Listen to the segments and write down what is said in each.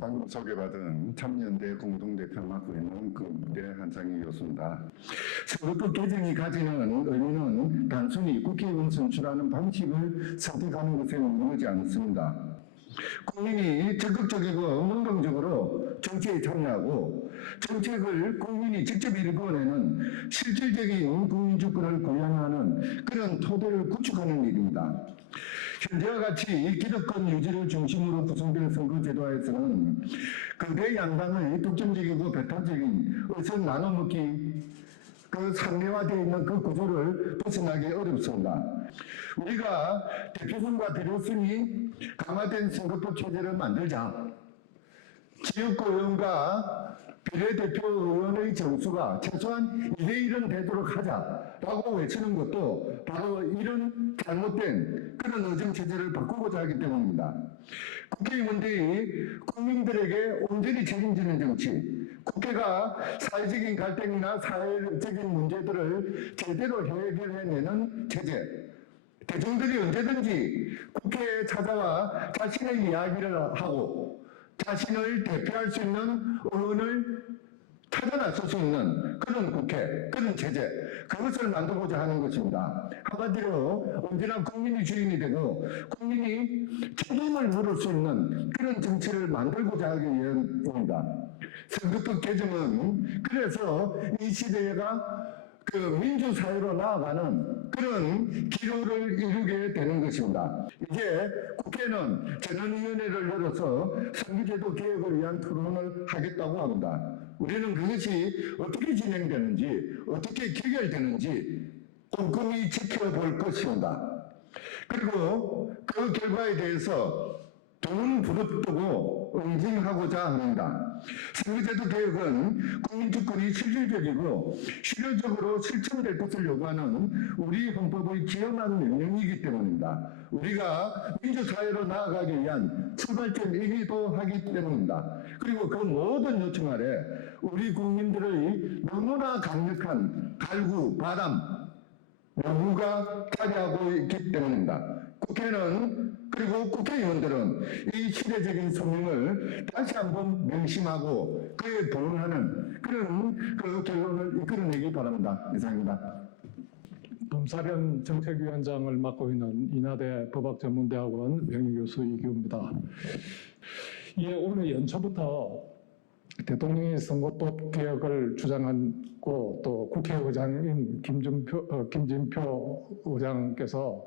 방금 소개받은 참여연대 공동대표 맡고 있는 그 무대 한상희 교수입니다. 선거법 개정이 가지는 의미는 단순히 국회의원 선출하는 방식을 선택하는 것에 머무르지 않습니다. 국민이 적극적이고 능동적으로 정치에 참여하고 정책을 국민이 직접 일궈내는 실질적인 국민주권을 구현하는 그런 토대를 구축하는 일입니다. 현재와 같이 기득권 유지를 중심으로 구성된 선거제도에서는 거대 양당의 독점적이고 배타적인 의석 나눠먹기 상대화되어 있는 그 구조를 벗어나기 어렵습니다. 우리가 대표성과 대표성이 강화된 선거법 체제를 만들자. 지역구의원과 비례대표 의원의 정수가 최소한 2대1은 되도록 하자라고 외치는 것도 바로 이런 잘못된 그런 의정체제를 바꾸고자 하기 때문입니다. 국회의원들이 국민들에게 온전히 책임지는 정치, 국회가 사회적인 갈등이나 사회적인 문제들을 제대로 해결해내는 체제, 대중들이 언제든지 국회에 찾아와 자신의 이야기를 하고 자신을 대표할 수 있는 의원을 찾아 나설 수 있는 그런 국회, 그런 체제, 그것을 만들고자 하는 것입니다. 한마디로 언제나 국민이 주인이 되고 국민이 책임을 물을 수 있는 그런 정치를 만들고자 하기 위함입니다. 선거법 개정은 그래서 이 시대가 민주사회로 나아가는 그런 기로를 이루게 되는 것입니다. 이제 국회는 전원위원회를 열어서 선거제도 개혁을 위한 토론을 하겠다고 합니다. 우리는 그것이 어떻게 진행되는지, 어떻게 결결되는지 꼼꼼히 지켜볼 것입니다. 그리고 그 결과에 대해서 돈 부릅뜨고 응징하고자 합니다. 선거제도 개혁은 국민주권이 실질적이고 실효적으로 실천될 것을 요구하는 우리 헌법의 기여한 명령이기 때문입니다. 우리가 민주사회로 나아가기 위한 출발점이기도 하기 때문입니다. 그리고 그 모든 요청 아래 우리 국민들의 너무나 강력한 갈구, 바람, 요구가 자리하고 있기 때문입니다. 국회는 그리고 국회의원들은 이 시대적인 소명을 다시 한번 명심하고 그에 부응하는 그런 그 결론을 이끌어내기 바랍니다. 이상입니다. 범사련 정책위원장을 맡고 있는 인하대 법학전문대학원 명예교수 이규입니다. 예, 올해 연초부터 대통령이 선거법 개혁을 주장하고 또 국회의장인 김진표 의장께서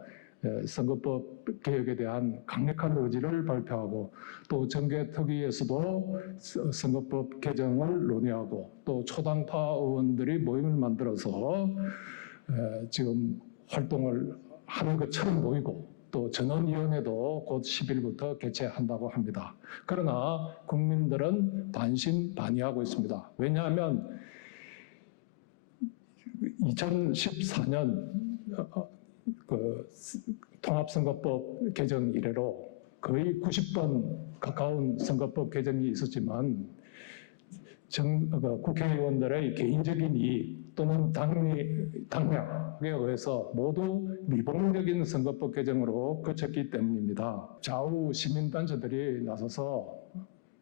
선거법 개혁에 대한 강력한 의지를 발표하고 또 정개특위에서도 선거법 개정을 논의하고 또 초당파 의원들이 모임을 만들어서 지금 활동을 하는 것처럼 보이고 또 전원위원회도 곧 10일부터 개최한다고 합니다. 그러나 국민들은 반신반의하고 있습니다. 왜냐하면 2014년 통합선거법 개정 이래로 거의 90번 가까운 선거법 개정이 있었지만 국회의원들의 개인적인 이익 또는 당략에 의해서 모두 미봉적인 선거법 개정으로 그쳤기 때문입니다. 좌우 시민단체들이 나서서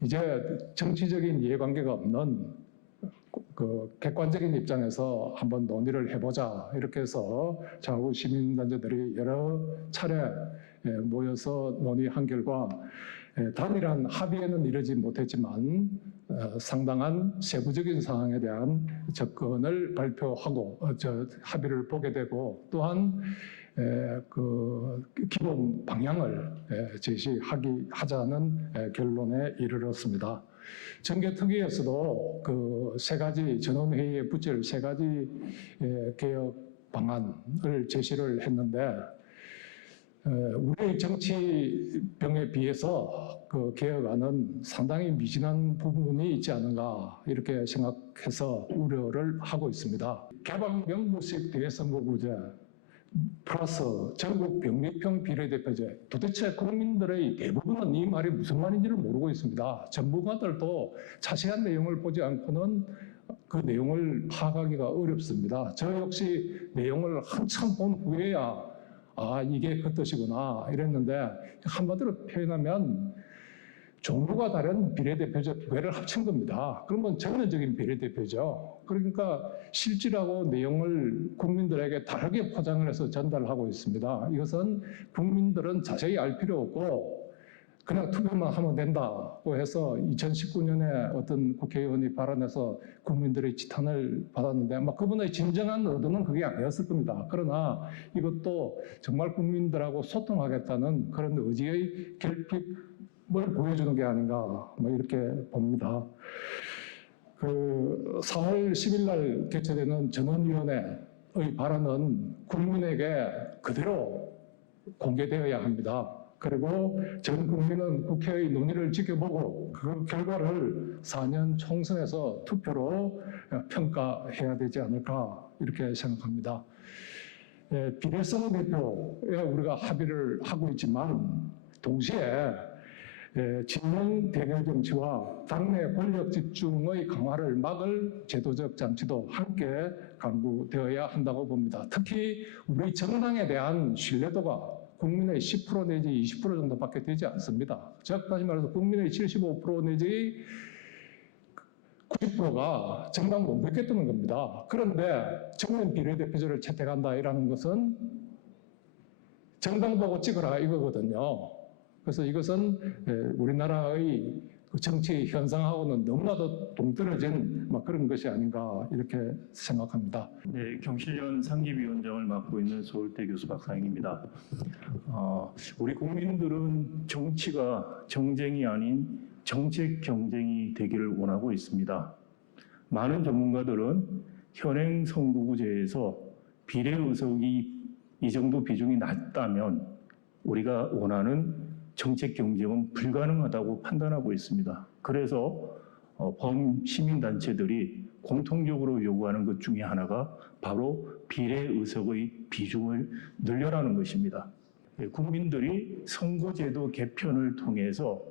이제 정치적인 이해관계가 없는 객관적인 입장에서 한번 논의를 해보자 이렇게 해서 좌우 시민단체들이 여러 차례 모여서 논의한 결과 단일한 합의에는 이르지 못했지만 상당한 세부적인 사항에 대한 접근을 발표하고 합의를 보게 되고 또한 그 기본 방향을 제시하자는 결론에 이르렀습니다. 정개특위에서도 그 세 가지 전원회의에 붙일 세 가지 개혁 방안을 제시를 했는데 우리의 정치병에 비해서 그 개혁안은 상당히 미진한 부분이 있지 않은가 이렇게 생각해서 우려를 하고 있습니다. 개방 명부식 대선거구제 플러스 전국 병립형 비례대표제 도대체 국민들의 대부분은 이 말이 무슨 말인지를 모르고 있습니다. 전문가들도 자세한 내용을 보지 않고는 그 내용을 파악하기가 어렵습니다. 저 역시 내용을 한참 본 후에야 이게 그 뜻이구나 이랬는데 한마디로 표현하면 종류가 다른 비례대표제 두 개를 합친 겁니다. 그러면 전면적인 비례대표죠. 그러니까 실질하고 내용을 국민들에게 다르게 포장을 해서 전달하고 있습니다. 이것은 국민들은 자세히 알 필요 없고 그냥 투표만 하면 된다고 해서 2019년에 어떤 국회의원이 발언해서 국민들의 지탄을 받았는데 아마 그분의 진정한 의도는 그게 아니었을 겁니다. 그러나 이것도 정말 국민들하고 소통하겠다는 그런 의지의 결핍을 보여주는 게 아닌가 뭐 이렇게 봅니다. 그 4월 10일 날 개최되는 전원위원회의 발언은 국민에게 그대로 공개되어야 합니다. 그리고 전 국민은 국회의 논의를 지켜보고 그 결과를 4년 총선에서 투표로 평가해야 되지 않을까 이렇게 생각합니다. 비례성 대표에 우리가 합의를 하고 있지만 동시에 진영 대결 정치와 당내 권력 집중의 강화를 막을 제도적 장치도 함께 강구되어야 한다고 봅니다. 특히 우리 정당에 대한 신뢰도가 국민의 10% 내지 20% 정도밖에 되지 않습니다. 즉 다시 말해서 국민의 75% 내지 90%가 정당 못 믿겠다는 겁니다. 그런데 정면 비례대표제를 채택한다라는 것은 정당 보고 찍어라 이거거든요. 그래서 이것은 우리나라의 정치 현상하고는 너무나도 동떨어진 그런 것이 아닌가 이렇게 생각합니다. 네, 경실련 상임위원장을 맡고 있는 서울대 교수 박상익입니다. 우리 국민들은 정치가 정쟁이 아닌 정책 경쟁이 되기를 원하고 있습니다. 많은 전문가들은 현행 선거구제에서 비례 의석이 이 정도 비중이 낮다면 우리가 원하는 정책 경쟁은 불가능하다고 판단하고 있습니다. 그래서 범시민단체들이 공통적으로 요구하는 것 중에 하나가 바로 비례 의석의 비중을 늘려라는 것입니다. 국민들이 선거제도 개편을 통해서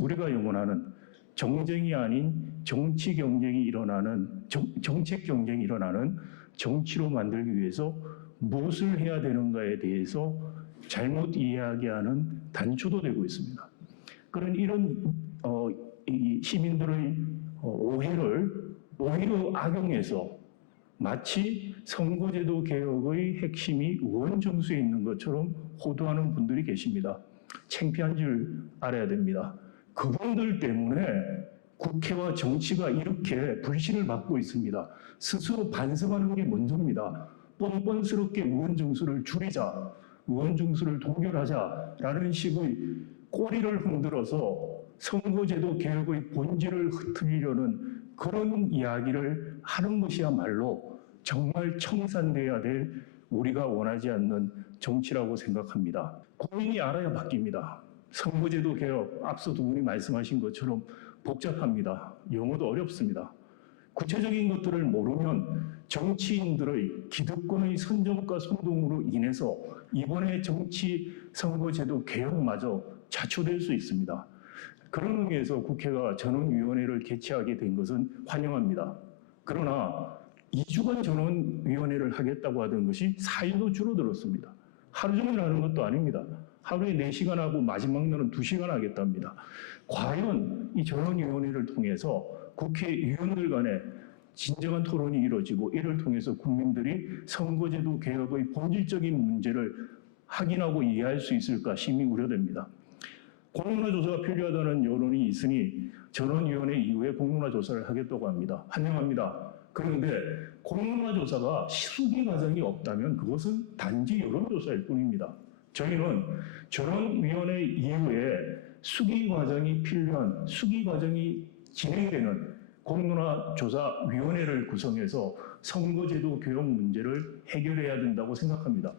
우리가 영원하는 정쟁이 아닌 정치 경쟁이 일어나는 정책 경쟁이 일어나는 정치로 만들기 위해서 무엇을 해야 되는가에 대해서 잘못 이야기하는 단초도 되고 있습니다. 그런 이런 이 시민들의 오해를 오히려 악용해서 마치 선거제도 개혁의 핵심이 의원 정수에 있는 것처럼 호도하는 분들이 계십니다. 창피한 줄 알아야 됩니다. 그분들 때문에 국회와 정치가 이렇게 불신을 받고 있습니다. 스스로 반성하는 게 먼저입니다. 뻔뻔스럽게 의원 정수를 줄이자, 의원 정수를 동결하자라는 식의 꼬리를 흔들어서 선거제도 개혁의 본질을 흐트리려는 그런 이야기를 하는 것이야말로 정말 청산돼야 될 우리가 원하지 않는 정치라고 생각합니다. 국민이 알아야 바뀝니다. 선거제도 개혁, 앞서 두 분이 말씀하신 것처럼 복잡합니다. 용어도 어렵습니다. 구체적인 것들을 모르면 정치인들의 기득권의 선정과 선동으로 인해서 이번에 정치 선거제도 개혁마저 자초될 수 있습니다. 그런 의미에서 국회가 전원위원회를 개최하게 된 것은 환영합니다. 그러나 2주간 전원위원회를 하겠다고 하던 것이 4일로 줄어들었습니다. 하루 종일 하는 것도 아닙니다. 하루에 4시간 하고 마지막 날은 2시간 하겠답니다. 과연 이 전원위원회를 통해서 국회의원들 간에 진정한 토론이 이루어지고 이를 통해서 국민들이 선거제도 개혁의 본질적인 문제를 확인하고 이해할 수 있을까 심히 우려됩니다. 공론화조사가 필요하다는 여론이 있으니 전원위원회 이후에 공론화조사를 하겠다고 합니다. 환영합니다. 그런데 공론화조사가 수기 과정이 없다면 그것은 단지 여론조사일 뿐입니다. 저희는 전원위원회 이후에 수기 과정이 필요한, 수기 과정이 진행되는 공론화조사위원회를 구성해서 선거제도 개혁 문제를 해결해야 된다고 생각합니다.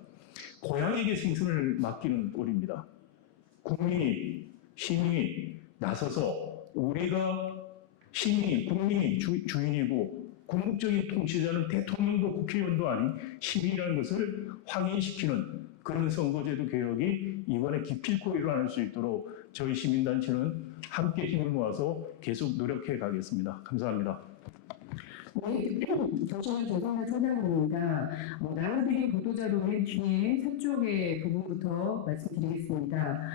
고양이에게 생선을 맡기는 꼴입니다. 국민이, 시민이 나서서 우리가 시민이, 국민이 주인이고 궁극적인 통치자는 대통령도 국회의원도 아닌 시민이라는 것을 확인시키는 그런 선거제도 개혁이 이번에 기필코 일어날 수 있도록 저희 시민단체는 함께 힘을 모아서 계속 노력해 가겠습니다. 감사합니다. 네, 정신을 조선을 찾아봅니다. 나눠드린 보도자료의 뒤에 서쪽의 부분부터 말씀드리겠습니다.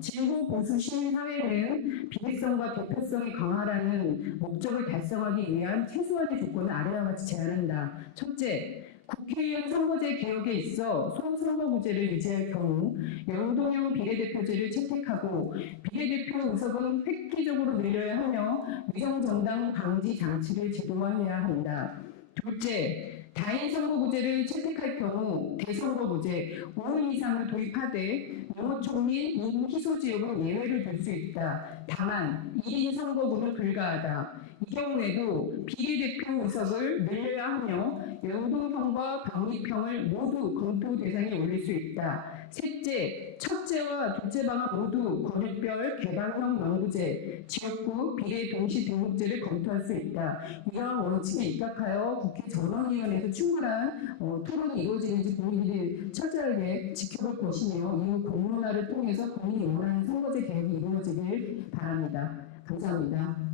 진보 보수 시민사회는 공개성과 대표성이 강화라는 목적을 달성하기 위한 최소한의 조건을 아래와 같이 제안한다. 첫째, 국회의원 선거제 개혁에 있어 소선거구제를 유지할 경우 연동형 비례대표제를 채택하고 비례대표 의석은 획기적으로 늘려야 하며 위성정당 방지 장치를 제도화해야 한다. 둘째, 다인 선거구제를 채택할 경우 대선거구제 5인 이상을 도입하되 농어촌 및 인기소지역은 예외를 둘 수 있다. 다만 1인 선거구는 불가하다. 이 경우에도 비례대표 의석을 늘려야 하며 연동형과 방립형을 모두 검토 대상에 올릴 수 있다. 셋째, 첫째와 둘째 방안 모두 권역별 개방형 명부제, 지역구 비례 동시 등록제를 검토할 수 있다. 이러한 원칙에 입각하여 국회 전원위원회에서 충분한 토론이 이루어지는지 국민들이 철저하게 지켜볼 것이며 이후 공론화를 통해서 국민이 원하는 선거제 개혁이 이루어지길 바랍니다. 감사합니다.